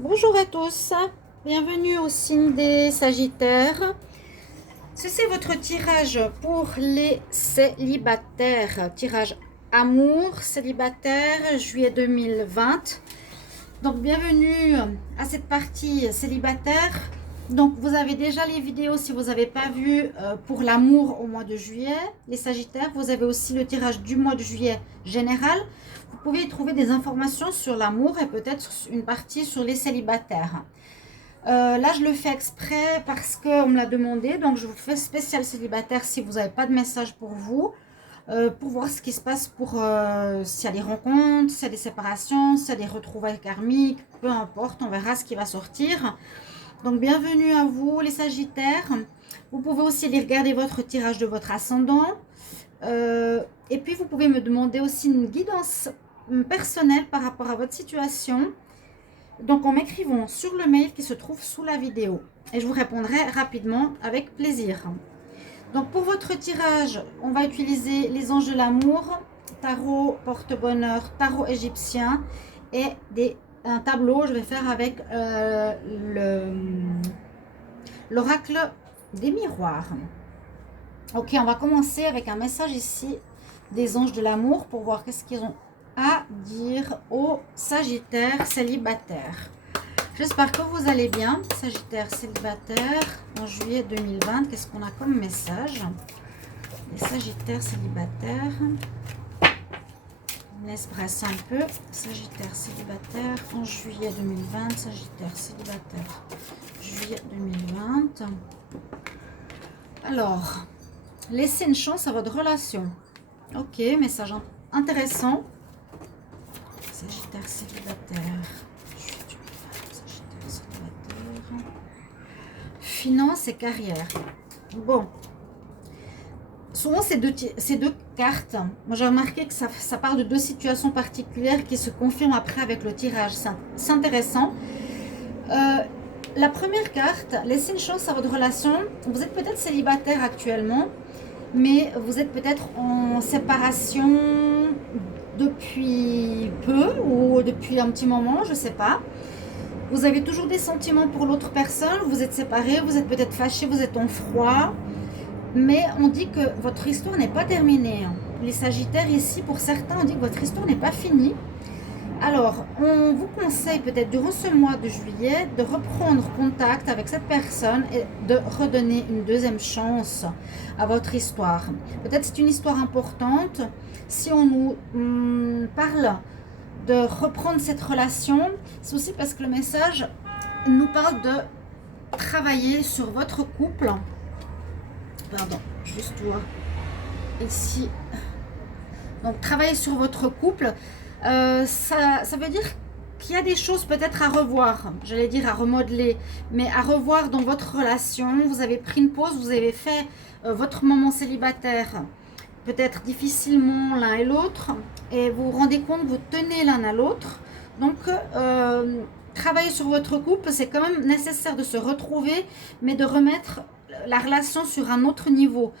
Bonjour à tous, bienvenue au signe des Sagittaires. Ceci est votre tirage pour les célibataires, tirage amour célibataire juillet 2020. Donc bienvenue à cette partie célibataire. Donc vous avez déjà les vidéos si vous n'avez pas vu pour l'amour au mois de juillet, les Sagittaires. Vous avez aussi le tirage du mois de juillet général. Vous pouvez y trouver des informations sur l'amour et peut-être une partie sur les célibataires. Là, je le fais exprès parce qu'on me l'a demandé. Donc, je vous fais spécial célibataire si vous n'avez pas de message pour vous. Pour voir ce qui se passe pour s'il y a des rencontres, s'il y a des séparations, s'il y a des retrouvailles karmiques. Peu importe, on verra ce qui va sortir. Donc, bienvenue à vous, les Sagittaires. Vous pouvez aussi aller regarder votre tirage de votre ascendant. Et puis, vous pouvez me demander aussi une guidance personnelle par rapport à votre situation. Donc, en m'écrivant sur le mail qui se trouve sous la vidéo. Et je vous répondrai rapidement avec plaisir. Donc, pour votre tirage, on va utiliser les anges de l'amour, tarot porte-bonheur, tarot égyptien et un tableau. Je vais faire avec l'oracle des miroirs. Ok, on va commencer avec un message ici des anges de l'amour pour voir qu'est-ce qu'ils ont à dire aux Sagittaires célibataires. J'espère que vous allez bien, Sagittaires célibataires, en juillet 2020. Qu'est-ce qu'on a comme message? Les Sagittaires célibataires. On laisse brasser un peu. Sagittaires célibataires en juillet 2020. Sagittaires célibataires, juillet 2020. Alors, laissez une chance à votre relation. Ok, message intéressant. Sagittaire célibataire. Sagittaire célibataire. Finance et carrière. Bon. Souvent, ces deux cartes, moi j'ai remarqué que ça parle de deux situations particulières qui se confirment après avec le tirage. C'est intéressant. La première carte, laissez une chance à votre relation. Vous êtes peut-être célibataire actuellement, mais vous êtes peut-être en séparation depuis peu ou depuis un petit moment, je ne sais pas. Vous avez toujours des sentiments pour l'autre personne, vous êtes séparés, vous êtes peut-être fâchés, vous êtes en froid. Mais on dit que votre histoire n'est pas terminée. Les Sagittaires ici, pour certains, on dit que votre histoire n'est pas finie. Alors, on vous conseille peut-être durant ce mois de juillet de reprendre contact avec cette personne et de redonner une deuxième chance à votre histoire. Peut-être c'est une histoire importante. Si on nous parle de reprendre cette relation, c'est aussi parce que le message nous parle de travailler sur votre couple. Pardon, juste voir ici. Donc, travailler sur votre couple. Ça veut dire qu'il y a des choses peut-être à revoir, j'allais dire à remodeler, mais à revoir dans votre relation. Vous avez pris une pause, vous avez fait votre moment célibataire, peut-être difficilement l'un et l'autre, et vous vous rendez compte que vous tenez l'un à l'autre. Donc, travailler sur votre couple, c'est quand même nécessaire de se retrouver, mais de remettre la relation sur un autre niveau.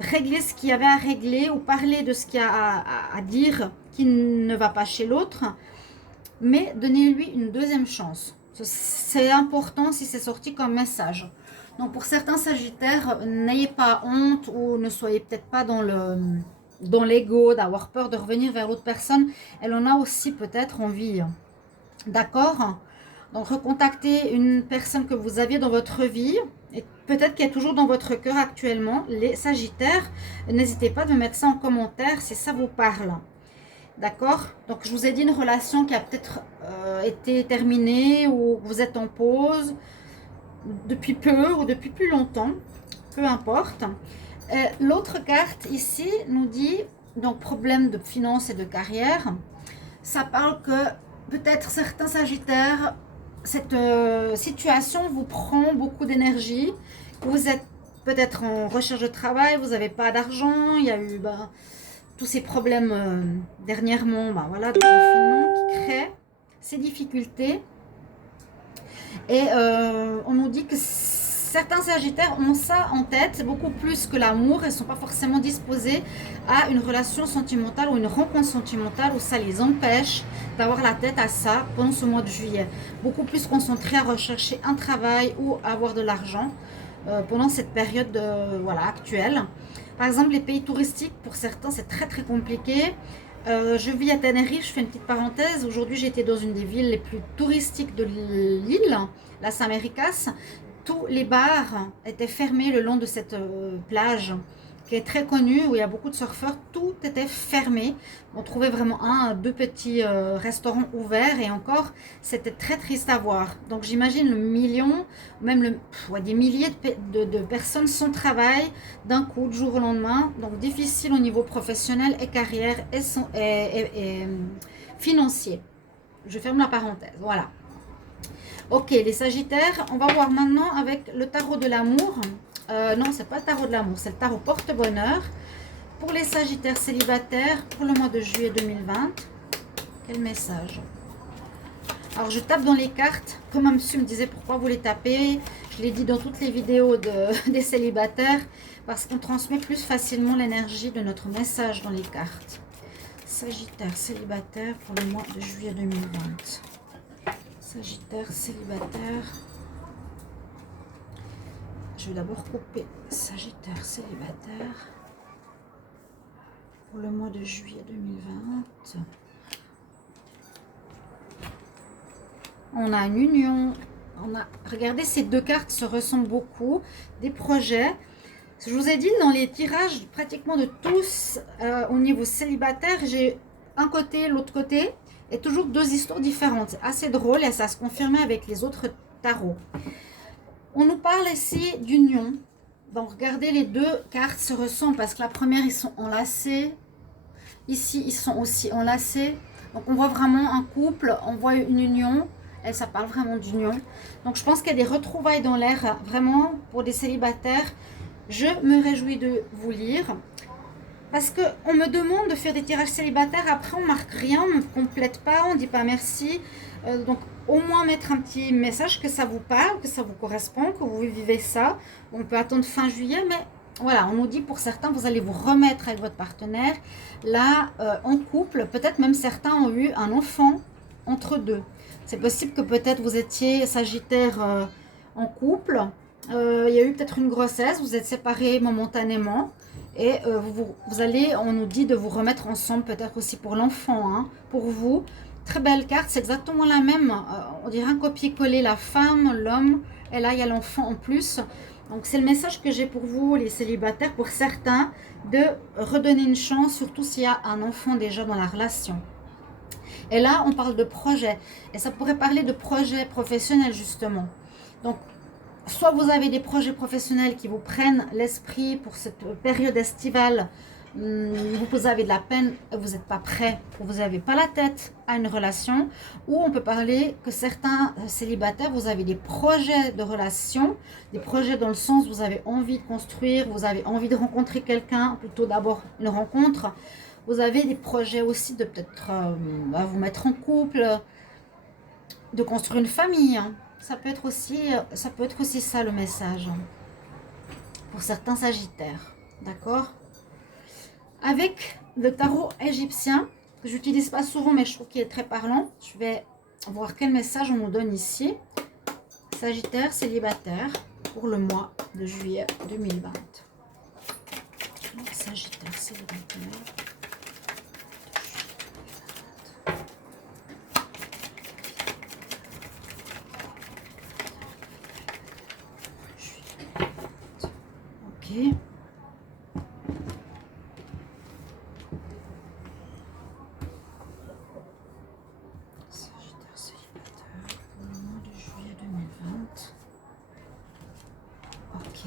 Régler ce qu'il y avait à régler ou parler de ce qu'il y a à dire qui ne va pas chez l'autre, mais donnez-lui une deuxième chance. C'est important si c'est sorti comme message. Donc pour certains Sagittaires, n'ayez pas honte ou ne soyez peut-être pas dans l'ego, d'avoir peur de revenir vers l'autre personne. Elle en a aussi peut-être envie. D'accord? Donc recontactez une personne que vous aviez dans votre vie et peut-être qu'elle est toujours dans votre cœur actuellement. Les Sagittaires, n'hésitez pas de mettre ça en commentaire si ça vous parle. D'accord? Donc je vous ai dit une relation qui a peut-être été terminée ou vous êtes en pause depuis peu ou depuis plus longtemps. Peu importe. L'autre carte ici nous dit donc problème de finances et de carrière. Ça parle que peut-être certains Sagittaires, cette situation vous prend beaucoup d'énergie. Vous êtes peut-être en recherche de travail, vous n'avez pas d'argent, il y a eu tous ces problèmes dernièrement, voilà, de confinement qui créent ces difficultés. Et on nous dit que certains Sagittaires ont ça en tête, beaucoup plus que l'amour. Ils ne sont pas forcément disposés à une relation sentimentale ou une rencontre sentimentale où ça les empêche d'avoir la tête à ça pendant ce mois de juillet. Beaucoup plus concentrés à rechercher un travail ou à avoir de l'argent pendant cette période voilà, actuelle. Par exemple, les pays touristiques, pour certains, c'est très très compliqué. Je vis à Tenerife, je fais une petite parenthèse. Aujourd'hui, j'étais dans une des villes les plus touristiques de l'île, Las Américas. Tous les bars étaient fermés le long de cette plage qui est très connue, où il y a beaucoup de surfeurs. Tout était fermé. On trouvait vraiment deux petits restaurants ouverts, et encore, c'était très triste à voir. Donc j'imagine le million, même des milliers de personnes sans travail d'un coup, du jour au lendemain. Donc difficile au niveau professionnel et carrière et financier. Je ferme la parenthèse, voilà. Ok, les Sagittaires, on va voir maintenant avec le tarot de l'amour. Non, c'est pas le tarot de l'amour, c'est le tarot porte-bonheur. Pour les Sagittaires célibataires, pour le mois de juillet 2020, quel message? Alors, je tape dans les cartes. Comme un monsieur me disait, pourquoi vous les tapez? Je l'ai dit dans toutes les vidéos des célibataires, parce qu'on transmet plus facilement l'énergie de notre message dans les cartes. Sagittaire célibataire pour le mois de juillet 2020. Sagittaire célibataire. Je vais d'abord couper Sagittaire célibataire pour le mois de juillet 2020. On a une union. Regardez, ces deux cartes se ressemblent beaucoup. Des projets. Je vous ai dit, dans les tirages pratiquement de tous au niveau célibataire, j'ai un côté, l'autre côté. Et toujours deux histoires différentes. C'est assez drôle et ça se confirmait avec les autres tarots. On nous parle ici d'union. Donc regardez, les deux cartes se ressemblent parce que la première, ils sont enlacés. Ici, ils sont aussi enlacés. Donc on voit vraiment un couple, on voit une union. Et ça parle vraiment d'union. Donc je pense qu'il y a des retrouvailles dans l'air, vraiment, pour des célibataires. Je me réjouis de vous lire. Parce qu'on me demande de faire des tirages célibataires, après on marque rien, on ne complète pas, on ne dit pas merci. Donc au moins mettre un petit message que ça vous parle, que ça vous correspond, que vous vivez ça. On peut attendre fin juillet, mais voilà, on nous dit pour certains, vous allez vous remettre avec votre partenaire. Là, en couple, peut-être même certains ont eu un enfant entre deux. C'est possible que peut-être vous étiez Sagittaire en couple. Il y a eu peut-être une grossesse, vous êtes séparés momentanément. Et vous allez, on nous dit de vous remettre ensemble, peut-être aussi pour l'enfant, hein, pour vous. Très belle carte, c'est exactement la même. On dirait un copier-coller, la femme, l'homme, et là il y a l'enfant en plus. Donc c'est le message que j'ai pour vous, les célibataires, pour certains, de redonner une chance, surtout s'il y a un enfant déjà dans la relation. Et là, on parle de projet, et ça pourrait parler de projet professionnel justement. Donc, soit vous avez des projets professionnels qui vous prennent l'esprit pour cette période estivale, vous avez de la peine, vous n'êtes pas prêt, ou vous n'avez pas la tête à une relation, ou on peut parler que certains célibataires, vous avez des projets de relation, des projets dans le sens où vous avez envie de construire, vous avez envie de rencontrer quelqu'un, plutôt d'abord une rencontre. Vous avez des projets aussi de peut-être vous mettre en couple, de construire une famille, hein. Ça peut être aussi ça le message pour certains Sagittaires, d'accord? Avec le tarot égyptien, que j'utilise pas souvent mais je trouve qu'il est très parlant, je vais voir quel message on nous donne ici. Sagittaire célibataire pour le mois de juillet 2020. Sagittaire célibataire. Ok. Sagittaire célibataire pour le mois de juillet 2020. Ok.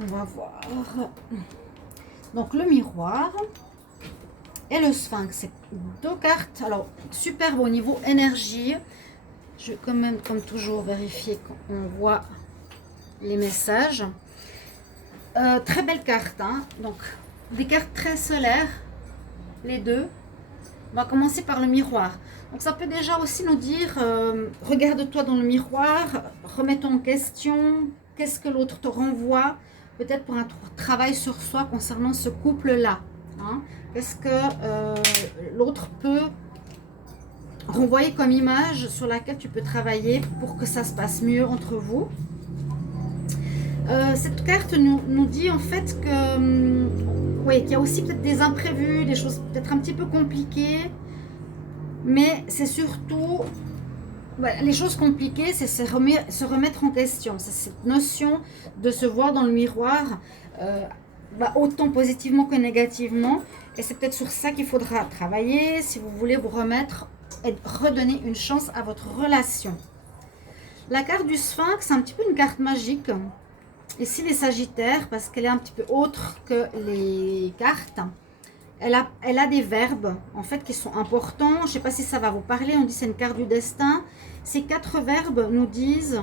On va voir. Donc le miroir et le sphinx. C'est deux cartes. Alors superbe au niveau énergie. Je vais quand même, comme toujours, vérifier qu'on voit les messages. Très belle carte, hein. Donc des cartes très solaires, les deux. On va commencer par le miroir. Donc ça peut déjà aussi nous dire, regarde-toi dans le miroir, remets-toi en question, qu'est-ce que l'autre te renvoie, peut-être pour un travail sur soi concernant ce couple-là. Hein. Qu'est-ce que l'autre peut renvoyer comme image sur laquelle tu peux travailler pour que ça se passe mieux entre vous. Cette carte nous dit en fait que oui, qu'il y a aussi peut-être des imprévus, des choses peut-être un petit peu compliquées, mais c'est surtout les choses compliquées, c'est se remettre en question. C'est cette notion de se voir dans le miroir, autant positivement que négativement, et c'est peut-être sur ça qu'il faudra travailler si vous voulez vous remettre et redonner une chance à votre relation. La carte du Sphinx, c'est un petit peu une carte magique. Ici, les Sagittaires, parce qu'elle est un petit peu autre que les cartes, elle a des verbes, en fait, qui sont importants. Je ne sais pas si ça va vous parler. On dit c'est une carte du destin. Ces 4 verbes nous disent,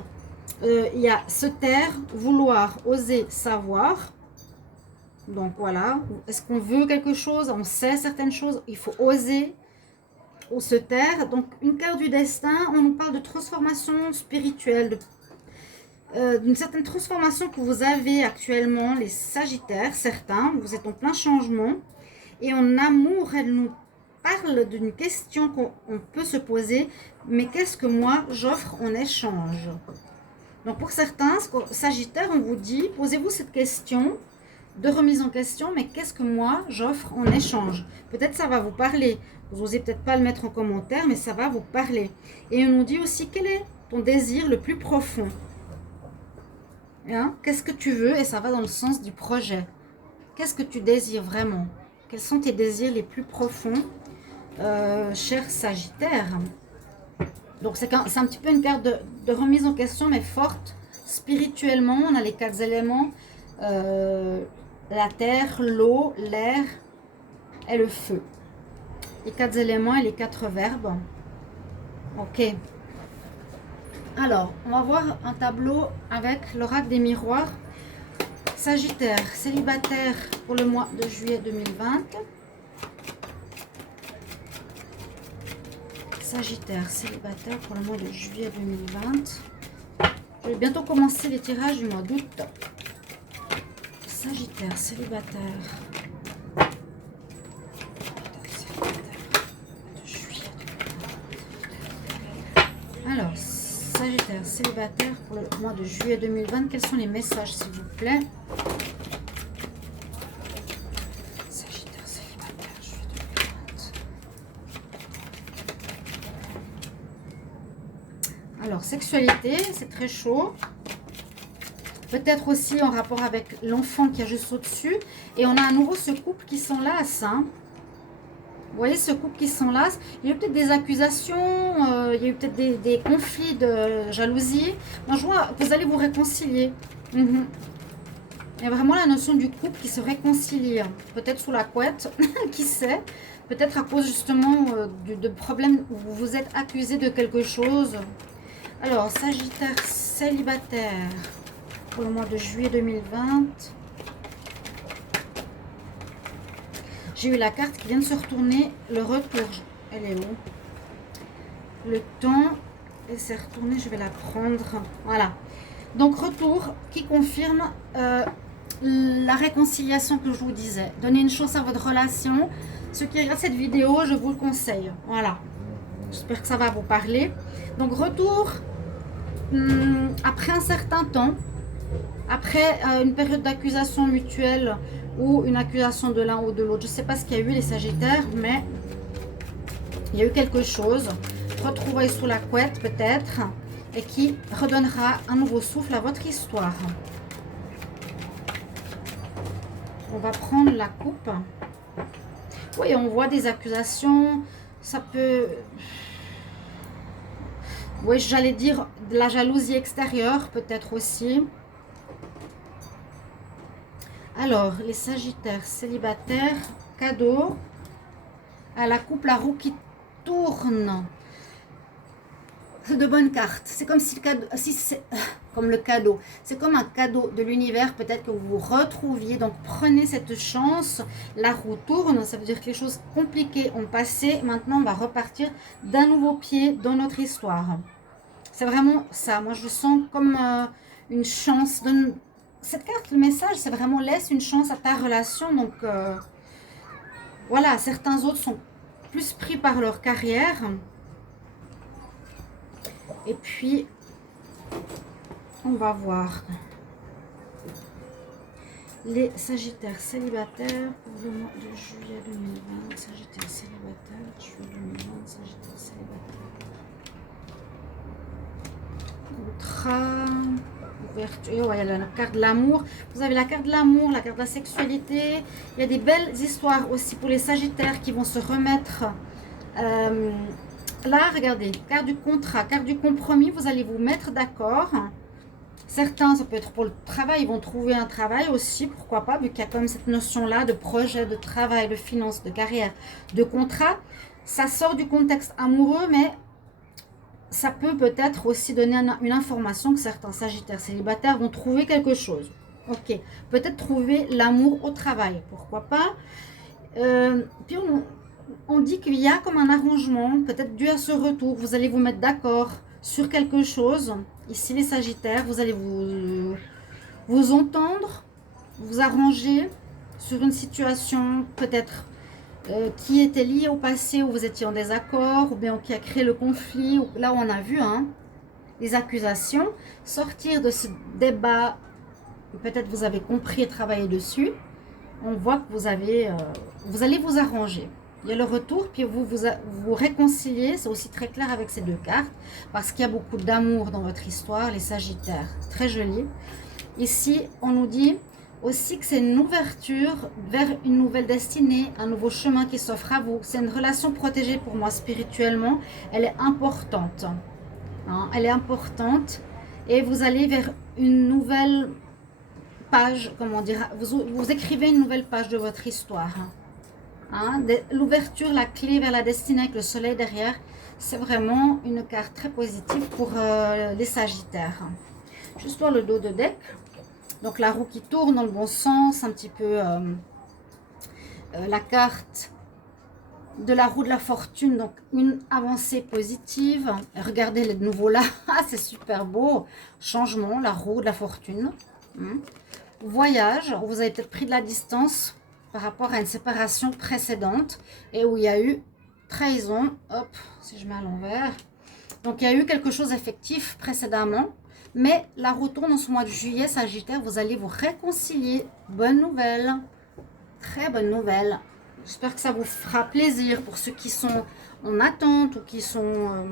il y a se taire, vouloir, oser, savoir. Donc, voilà. Est-ce qu'on veut quelque chose? On sait certaines choses. Il faut oser ou se taire. Donc, une carte du destin, on nous parle de transformation spirituelle, d'une certaine transformation que vous avez actuellement, les Sagittaires, certains, vous êtes en plein changement. Et en amour, elle nous parle d'une question qu'on peut se poser, mais qu'est-ce que moi j'offre en échange? Donc pour certains, Sagittaires, on vous dit, posez-vous cette question de remise en question, mais qu'est-ce que moi j'offre en échange? Peut-être ça va vous parler, vous n'osez peut-être pas le mettre en commentaire, mais ça va vous parler. Et on nous dit aussi, quel est ton désir le plus profond? Hein? Qu'est-ce que tu veux? Et ça va dans le sens du projet. Qu'est-ce que tu désires vraiment? Quels sont tes désirs les plus profonds, cher Sagittaire? Donc c'est un petit peu une carte de remise en question, mais forte. Spirituellement, on a les 4 éléments. La terre, l'eau, l'air et le feu. Les 4 éléments et les 4 verbes. Ok. Alors, on va voir un tableau avec l'oracle des miroirs. Sagittaire, célibataire pour le mois de juillet 2020. Sagittaire, célibataire pour le mois de juillet 2020. Je vais bientôt commencer les tirages du mois d'août. Sagittaire, célibataire. Alors, Sagittaire, célibataire pour le mois de juillet 2020. Quels sont les messages, s'il vous plaît? Sagittaire, célibataire, juillet 2020. Alors, sexualité, c'est très chaud. Peut-être aussi en rapport avec l'enfant qui est juste au-dessus. Et on a à nouveau ce couple qui s'enlace, hein. Vous voyez ce couple qui s'enlace. Il y a eu peut-être des accusations, il y a eu peut-être des conflits de jalousie. Moi, je vois que vous allez vous réconcilier. Il y a vraiment la notion du couple qui se réconcilie. Peut-être sous la couette, qui sait. Peut-être à cause justement de problèmes où vous vous êtes accusé de quelque chose. Alors, Sagittaire célibataire pour le mois de juillet 2020. J'ai eu la carte qui vient de se retourner, le retour. Elle est où? Le temps, elle s'est retournée, je vais la prendre. Voilà. Donc, retour qui confirme la réconciliation que je vous disais. Donnez une chance à votre relation. Ceux qui regardent cette vidéo, je vous le conseille. Voilà. J'espère que ça va vous parler. Donc, retour après un certain temps, après une période d'accusation mutuelle ou une accusation de l'un ou de l'autre. Je ne sais pas ce qu'il y a eu les Sagittaires, mais il y a eu quelque chose. Retrouvailles sous la couette peut-être, et qui redonnera un nouveau souffle à votre histoire. On va prendre la coupe. Oui, on voit des accusations. Ça peut... Oui, j'allais dire de la jalousie extérieure peut-être aussi. Alors, les Sagittaires célibataires, cadeau. À la coupe, la roue qui tourne. c'est de bonnes cartes. C'est comme si le cadeau, si c'est comme le cadeau. C'est comme un cadeau de l'univers, peut-être que vous vous retrouviez. Donc prenez cette chance. La roue tourne, ça veut dire que les choses compliquées ont passé. Maintenant, on va repartir d'un nouveau pied dans notre histoire. C'est vraiment ça. Moi, je sens comme une chance. Cette carte, le message, c'est vraiment laisse une chance à ta relation. Donc voilà, certains autres sont plus pris par leur carrière. Et puis, on va voir les Sagittaires célibataires pour le mois de juillet 2020. Sagittaires célibataires, juillet 2020, Sagittaires célibataires. Contrat, ouverture, ouais, il y a la carte de l'amour. Vous avez la carte de l'amour, la carte de la sexualité. Il y a des belles histoires aussi pour les Sagittaires qui vont se remettre. Là, regardez, carte du contrat, carte du compromis, vous allez vous mettre d'accord. Certains, ça peut être pour le travail, ils vont trouver un travail aussi, pourquoi pas, vu qu'il y a comme cette notion-là de projet, de travail, de finance, de carrière, de contrat. Ça sort du contexte amoureux, mais ça peut peut-être aussi donner une information que certains Sagittaires célibataires vont trouver quelque chose. Ok, peut-être trouver l'amour au travail, pourquoi pas. Puis on dit qu'il y a comme un arrangement, peut-être dû à ce retour. Vous allez vous mettre d'accord sur quelque chose. Ici, les Sagittaires, vous allez vous entendre, vous arranger sur une situation peut-être qui était liée au passé où vous étiez en désaccord, ou bien qui a créé le conflit. Là, on a vu les accusations. Sortir de ce débat, peut-être vous avez compris et travaillé dessus. On voit que vous allez vous arranger. Il y a le retour, puis vous réconciliez, c'est aussi très clair avec ces deux cartes, parce qu'il y a beaucoup d'amour dans votre histoire, les Sagittaires. C'est très joli. Ici, on nous dit aussi que c'est une ouverture vers une nouvelle destinée, un nouveau chemin qui s'offre à vous. C'est une relation protégée pour moi spirituellement. Elle est importante. Elle est importante. Et vous allez vers une nouvelle page, comment dire, vous écrivez une nouvelle page de votre histoire. L'ouverture, la clé vers la destinée avec le soleil derrière, c'est vraiment une carte très positive pour les Sagittaires. Juste voir le dos de deck. Donc la roue qui tourne dans le bon sens, un petit peu la carte de la roue de la fortune, donc une avancée positive. Regardez les nouveaux là, c'est super beau. Changement, la roue de la fortune. Voyage, vous avez peut-être pris de la distance par rapport à une séparation précédente et où il y a eu trahison. Hop, si je mets à l'envers. Donc il y a eu quelque chose d'effectif précédemment, mais la roue tourne en ce mois de juillet, Sagittaire, vous allez vous réconcilier. Bonne nouvelle, très bonne nouvelle. J'espère que ça vous fera plaisir pour ceux qui sont en attente ou qui sont,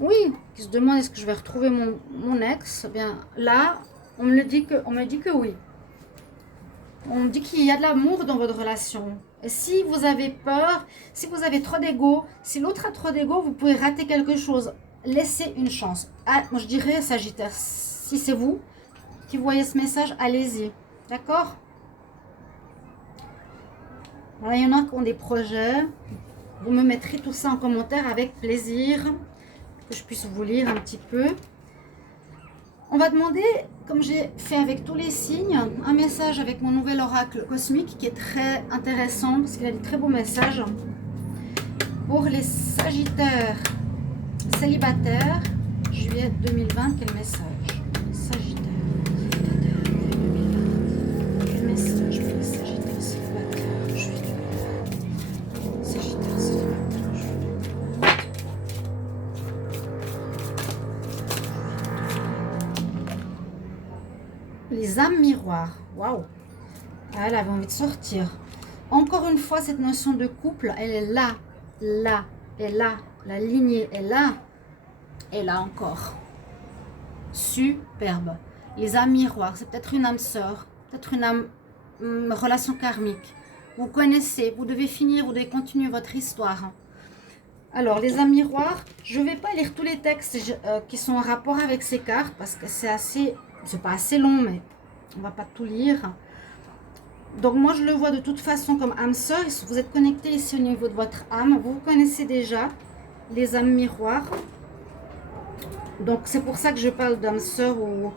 oui, qui se demandent est-ce que je vais retrouver mon ex. Eh bien là, on me dit que oui. On dit qu'il y a de l'amour dans votre relation. Et si vous avez peur, si vous avez trop d'ego, si l'autre a trop d'ego, vous pouvez rater quelque chose. Laissez une chance. Moi, je dirais, Sagittaire, si c'est vous qui voyez ce message, allez-y. D'accord? Voilà, il y en a qui ont des projets. Vous me mettrez tout ça en commentaire avec plaisir. Que je puisse vous lire un petit peu. On va demander, comme j'ai fait avec tous les signes, un message avec mon nouvel oracle cosmique qui est très intéressant parce qu'il a des très beaux messages. Pour les Sagittaires célibataires, juillet 2020, quel message? Sagittaire, quel message pour les Sagittaires célibataires, juillet 2020, Sagittaire célibataire, juillet 2020. Les âmes miroirs, waouh, elle avait envie de sortir. Encore une fois, cette notion de couple, elle est là, là et là. La lignée est là et là encore. Superbe. Les âmes miroirs, c'est peut-être une âme sœur, peut-être une relation karmique. Vous connaissez, vous devez finir, vous devez continuer votre histoire. Alors, les âmes miroirs, je ne vais pas lire tous les textes qui sont en rapport avec ces cartes parce que c'est pas assez long, mais on ne va pas tout lire. Donc moi je le vois de toute façon comme âme sœur. Vous êtes connecté ici au niveau de votre âme. Vous connaissez déjà les âmes miroirs. Donc c'est pour ça que je parle d'âme sœur ou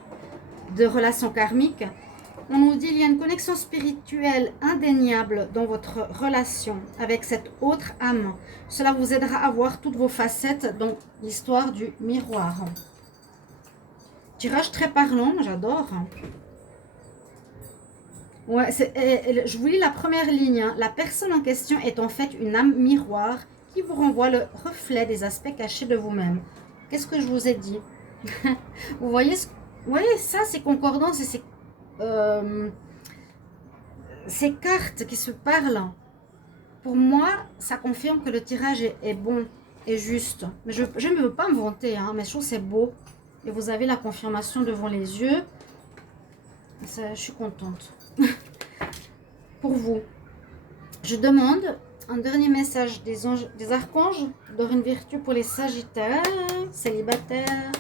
de relation karmique. On nous dit qu'il y a une connexion spirituelle indéniable dans votre relation avec cette autre âme. Cela vous aidera à voir toutes vos facettes dans l'histoire du miroir. Tirage très parlant, j'adore. Ouais, je vous lis la première ligne. Hein. La personne en question est en fait une âme miroir qui vous renvoie le reflet des aspects cachés de vous-même. Qu'est-ce que je vous ai dit? Vous voyez, ça c'est concordance et ces cartes qui se parlent. Pour moi, ça confirme que le tirage est bon et juste. Mais je ne veux pas me vanter, hein, mais je trouve que c'est beau. Et vous avez la confirmation devant les yeux. Ça, je suis contente. Pour vous, je demande un dernier message des anges, des archanges, d'or une vertu pour les sagittaires, célibataires,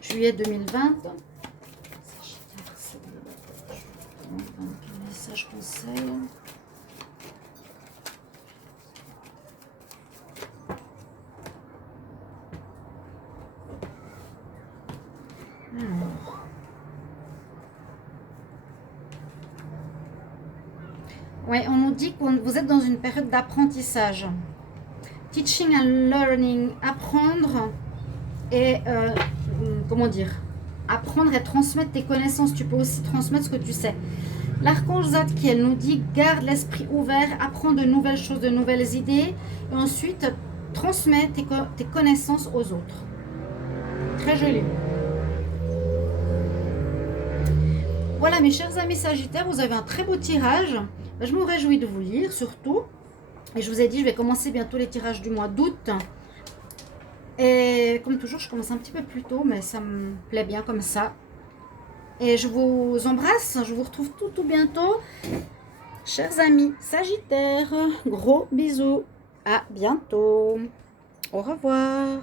juillet 2020. Sagittaire, célibataire, quel message conseil? Alors. Oui, on nous dit que vous êtes dans une période d'apprentissage. Teaching and learning, apprendre et, comment dire, apprendre et transmettre tes connaissances. Tu peux aussi transmettre ce que tu sais. L'archange Zadkiel nous dit, garde l'esprit ouvert, apprends de nouvelles choses, de nouvelles idées, et ensuite transmets tes connaissances aux autres. Très joli. Voilà mes chers amis Sagittaires, vous avez un très beau tirage. Je me réjouis de vous lire surtout. Et je vous ai dit, je vais commencer bientôt les tirages du mois d'août. Et comme toujours, je commence un petit peu plus tôt, mais ça me plaît bien comme ça. Et je vous embrasse, je vous retrouve tout bientôt. Chers amis Sagittaires, gros bisous. À bientôt. Au revoir.